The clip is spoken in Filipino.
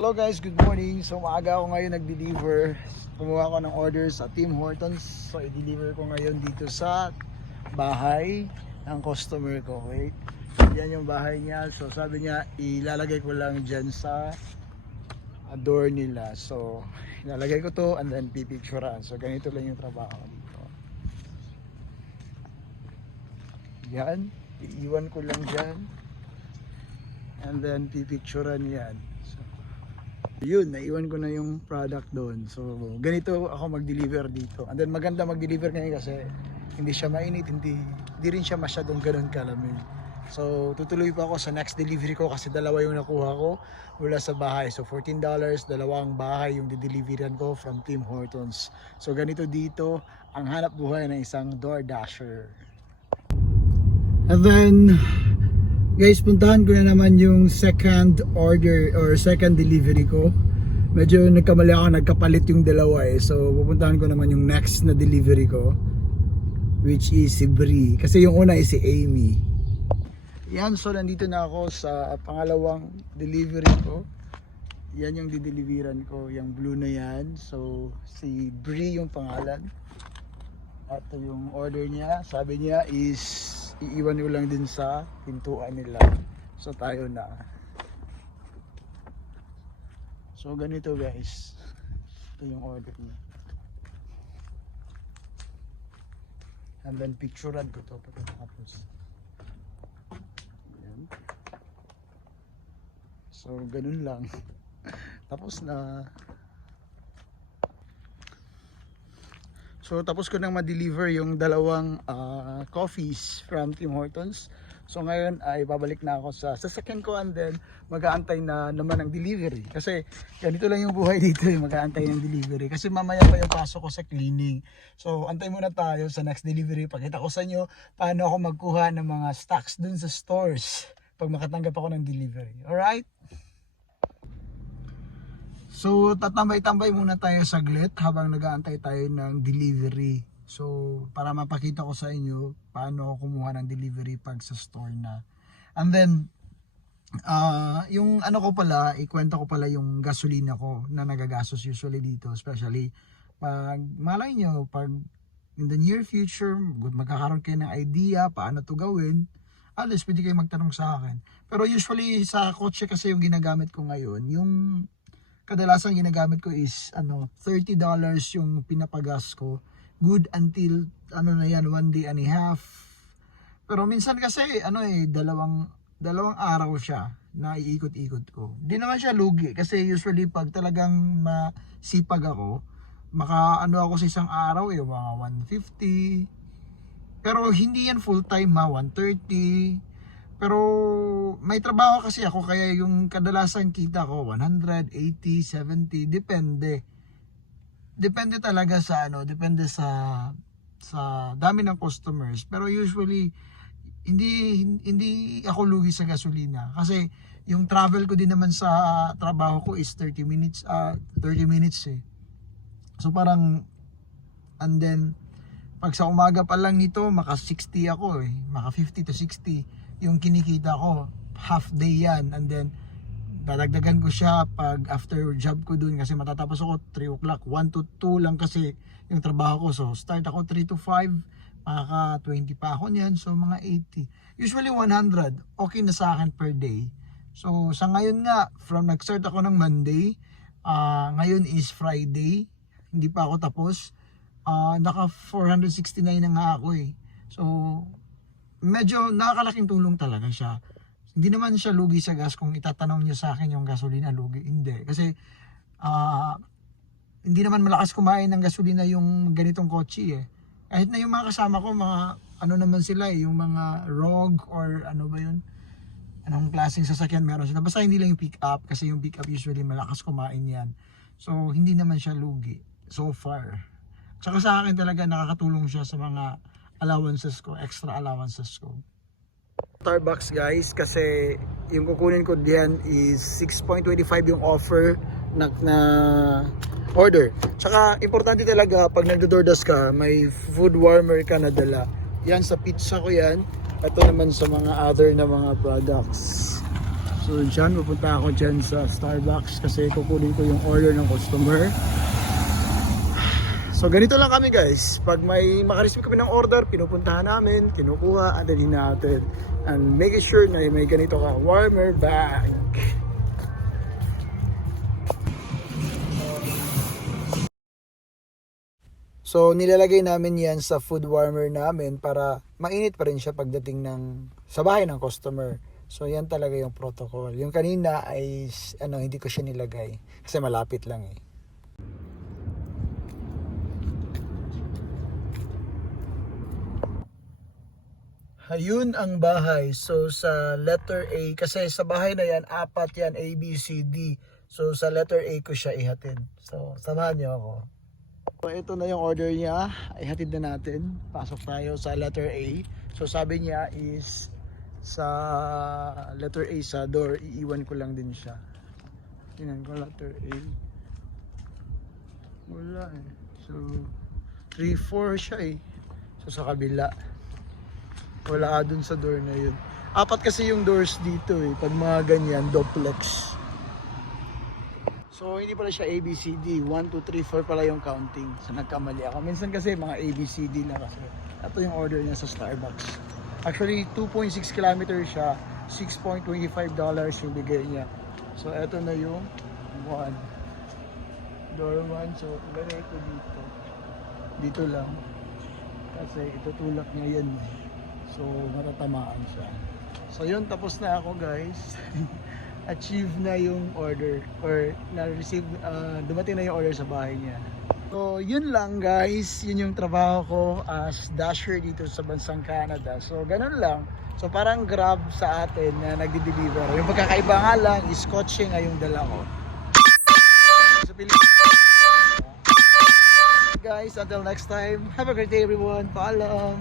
Hello guys, good morning. So maaga ako ngayon nag-deliver. Kumuha ko ng order sa Tim Hortons. So i-deliver ko ngayon dito sa bahay ng customer ko. Wait, yan yung bahay niya. So sabi niya ilalagay ko lang dyan sa door nila. So ilalagay ko to and then pipicturean. So ganito lang yung trabaho dito. Yan, iiwan ko lang dyan and then pipicturean yan. Yun, naiwan ko na yung product doon. So, ganito ako mag-deliver dito. And then maganda mag-deliver ngayon kasi hindi siya mainit, hindi rin siya masyadong ganun kalamig. So, tutuloy pa ako sa next delivery ko kasi dalawa yung nakuha ko mula sa bahay. So, $14, dalawang bahay yung dideliveran ko from Tim Hortons. So, ganito dito ang hanap buhay ng isang DoorDasher. And then guys, puntahan ko na naman yung second order or second delivery ko. Medyo nagkamali ako, nagkapalit yung dalawa eh. So pupuntahan ko naman yung next na delivery ko, which is si Brie. Kasi yung una is si Amy. Yan, so nandito na ako sa pangalawang delivery ko. Yan yung dideliveran ko, yung blue na yan. So si Brie yung pangalan. At yung order niya, sabi niya is iiwan ko lang din sa pintuan nila. So tayo na. So ganito guys. Ito yung order niya. And then picturean ko to pagkatapos. Ayan. So ganun lang. Tapos na. So tapos ko nang ma-deliver yung dalawang coffees from Tim Hortons. So ngayon ay babalik na ako sa sasakyan ko and then mag-aantay na naman ang delivery. Kasi ganito lang yung buhay dito, mag-aantay ng delivery. Kasi mamaya pa yung pasok ko sa cleaning. So antay muna tayo sa next delivery. Pakita ko sa inyo paano ako magkuha ng mga stocks dun sa stores pag makatanggap ako ng delivery. Alright? So tatambay-tambay muna tayo saglit habang nag-aantay tayo ng delivery. So para mapakita ko sa inyo paano ako kumuha ng delivery pag sa store na. And then yung ano ko pala, ikwento ko pala yung gasolina ko na nagagastos usually dito, especially pag malay nyo, pag in the near future magkakaroon kayo ng idea paano to gawin, at least pwede kayo magtanong sa akin. Pero usually sa kotse kasi yung ginagamit ko ngayon, yung kadalasan ginagamit ko is $30 yung pinapagas ko. Good until na yan, 1 day and a half. Pero minsan kasi dalawang araw siya na iikot-ikot ko. Di naman siya lugi kasi usually pag talagang masipag ako, ako sa isang araw mga 150. Pero hindi yan full time 130. Pero may trabaho kasi ako kaya yung kadalasan kita ko 100, 80, 70, depende. Depende talaga sa depende sa dami ng customers. Pero usually hindi ako lugi sa gasolina kasi yung travel ko din naman sa trabaho ko is 30 minutes eh. So parang and then pag sa umaga pa lang nito maka 60 ako eh, maka 50 to 60 yung kinikita ko, half day yan, and then dadagdagan ko siya pag after job ko dun kasi matatapos ako 3 o'clock, 1 to 2 lang kasi yung trabaho ko. So start ako 3 to 5, makaka 20 pa ako niyan, so mga 80, usually 100 okay na sa akin per day. So sa ngayon nga, from nag-start ako ng Monday, ngayon is Friday, hindi pa ako tapos, naka 469 na nga ako eh. So medyo nakakalaking tulong talaga siya. Hindi naman siya lugi sa gas kung itatanong niyo sa akin yung gasolina lugi. Hindi. Kasi hindi naman malakas kumain ng gasolina yung ganitong kotse eh. Kahit na yung mga kasama ko, mga naman sila eh, yung mga Rogue or ba yun? Anong klaseng sasakyan meron sila. Basta hindi lang yung pick up kasi yung pick up usually malakas kumain yan. So hindi naman siya lugi so far. Tsaka sa akin talaga nakakatulong siya sa mga allowances ko, extra allowances ko. Starbucks guys, kasi yung kukunin ko diyan is 6.25 yung offer na order. Tsaka importante talaga pag nagdo-DoorDash ka, may food warmer ka na dala. Yan sa pizza ko yan. Ito naman sa mga other na mga products. So dyan, pupunta ako dyan sa Starbucks kasi kukunin ko yung order ng customer. So ganito lang kami guys, pag may makareceive kami ng order, pinupuntahan namin, kinukuha, adalhin natin. And make sure na may ganito ka warmer bag. So nilalagay namin yan sa food warmer namin para mainit pa rin siya pagdating sa bahay ng customer. So yan talaga yung protocol. Yung kanina ay hindi ko siya nilagay kasi malapit lang eh. Ayun ang bahay. So sa letter A, kasi sa bahay na yan, 4 yan, A, B, C, D. So sa letter A ko siya ihatid. So samahan niyo ako. So ito na yung order niya. Ihatid na natin. Pasok tayo sa letter A. So sabi niya is sa letter A sa door, iiwan ko lang din siya. Tingnan ko letter A. Wala eh. So 3-4 siya eh. So sa kabila. Wala dun sa door na yun. 4 kasi yung doors dito eh. Pag mga ganyan, duplex. So hindi pala siya ABCD. 1, 2, 3, 4 pala yung counting. So nagkamali ako. Minsan kasi mga ABCD na kasi. Ito yung order niya sa Starbucks. Actually 2.6 km siya. $6.25 yung bigay niya. So ito na yung 1. Door 1. So ilagay ko dito. Dito lang. Kasi itutulak niya yan. So matatamaan siya. So yun, tapos na ako guys. Achieve na yung order or na-receive, dumating na yung order sa bahay niya. So yun lang guys, yun yung trabaho ko as dasher dito sa bansang Canada. So ganun lang. So parang Grab sa atin na nagdi-deliver. Yung pagkakaiba nga lang is kotse nga yung dala ko. So guys, until next time, have a great day everyone. Paalam.